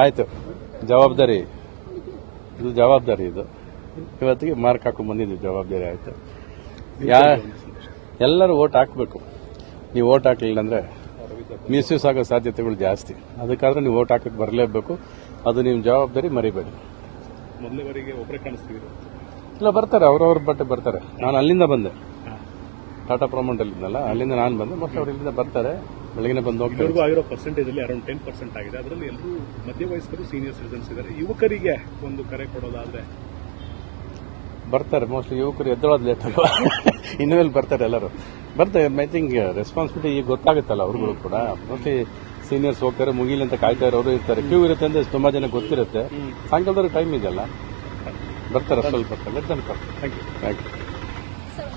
ಆಯ್ತು, ಜವಾಬ್ದಾರಿ ಇದು ಜವಾಬ್ದಾರಿ. ಇದು ಇವತ್ತಿಗೆ ಮಾರ್ಕ್ ಹಾಕೊಂಡು ಬಂದಿದ್ದೀವಿ, ಜವಾಬ್ದಾರಿ ಆಯ್ತು. ಎಲ್ಲರೂ ಓಟ್ ಹಾಕಬೇಕು. ನೀವು ಓಟ್ ಹಾಕಲಿಲ್ಲ ಅಂದ್ರೆ ಮಿಸ್ಯೂಸ್ ಆಗೋ ಸಾಧ್ಯತೆಗಳು ಜಾಸ್ತಿ. ಅದಕ್ಕಾದ್ರೆ ನೀವು ಓಟ್ ಹಾಕಕ್ಕೆ ಬರಲೇಬೇಕು. ಅದು ನಿಮ್ಮ ಜವಾಬ್ದಾರಿ, ಮರಿಬೇಡಿ. ಮೊದಲವರೆಗೆ ಒಬ್ಬರೇ ಕಾಣಿಸ್ತೀವಿ. ಇಲ್ಲ, ಬರ್ತಾರೆ, ಅವ್ರವ್ರ ಬಟ್ಟೆ ಬರ್ತಾರೆ. ನಾನು ಅಲ್ಲಿಂದ ಬಂದೆ, ಟಾಟಾ ಪ್ರಮೋಟ್ ಅಲ್ಲಿಂದಲ್ಲ, ಅಲ್ಲಿಂದ ನಾನು ಬಂದೆ. ಮತ್ತೆ ಅವ್ರು ಇಲ್ಲಿಂದ ಬರ್ತಾರೆ, ಬೆಳಗ್ಗೆ ಬಂದು ಹೋಗ್ತಾರೆ. ಆಗಿರೋ ಪರ್ಸೆಂಟೇಜ್ ಅಲ್ಲಿ ಅರೌಂಡ್ 10% ಆಗಿದೆ. ಅದರಲ್ಲಿ ಎಲ್ಲರೂ ಮಧ್ಯವಯಸ್ಕರು, ಸೀನಿಯರ್ ಸಿಟಿಸನ್ಸ್ ಇದ್ದಾರೆ. ಯುವಕರಿಗೆ ಒಂದು ಕರೆ ಕೊಡೋದಾದ್ರೆ ಬರ್ತಾರೆ. ಮೋಸ್ಟ್ಲಿ ಯುವಕರು ಎದ್ದೋದು ಲೇಟ್ ಅಲ್ವಾ, ಇನ್ನುವೆಲ್ಲಿ ಬರ್ತಾರೆ, ಎಲ್ಲರೂ ಬರ್ತಾರೆ. ಐ ಥಿಂಕ್ ರೆಸ್ಪಾನ್ಸಿಬಿಲಿಟಿ ಈಗ ಗೊತ್ತಾಗುತ್ತಲ್ಲ ಅವ್ರಿಗೂ ಕೂಡ. ಮೋಸ್ಟ್ಲಿ ಸೀನಿಯರ್ಸ್ ಹೋಗ್ತಾರೆ, ಮುಗಿಲಿ ಅಂತ ಕಾಯ್ತಾ ಇರೋರು ಇರ್ತಾರೆ. ಕ್ಯೂ ಇರುತ್ತೆ ಅಂತ ತುಂಬಾ ಜನ ಗೊತ್ತಿರುತ್ತೆ. ಸಾಯಂಕಾಲದವ್ರಿಗೆ ಟೈಮ್ ಇದೆಯಲ್ಲ, ಬರ್ತಾರೆ, ಸ್ವಲ್ಪ ಬರ್ತಾರೆ. Let them come. Thank you. Sir